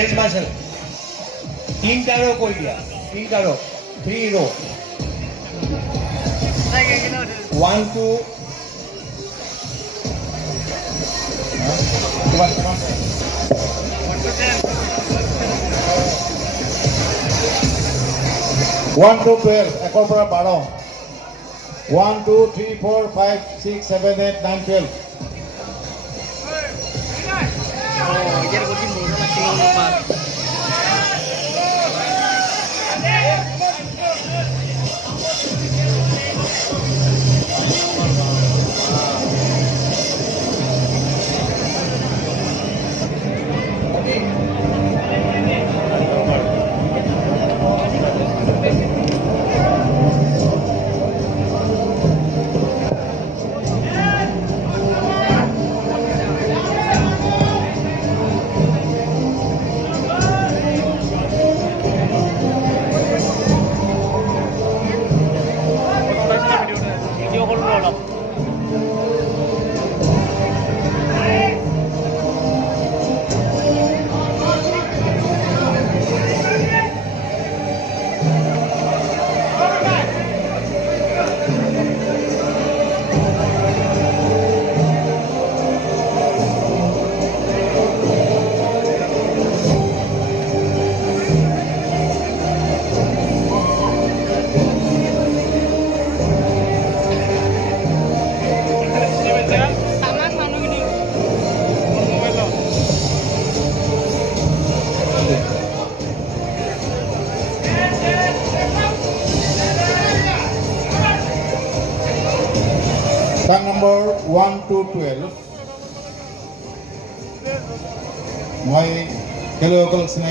Change marshal 3টা ৰ কৈ দিয়া 3টা ৰ 3 ৰ 1 2 1 to 12 একৰ পৰা 12 1 2 3 4 5 6 7 8 9 12 Ayer gue timbul masih ngomong. Tang number 1 to 12 মই খেলুৱৈসকলক চিনাকি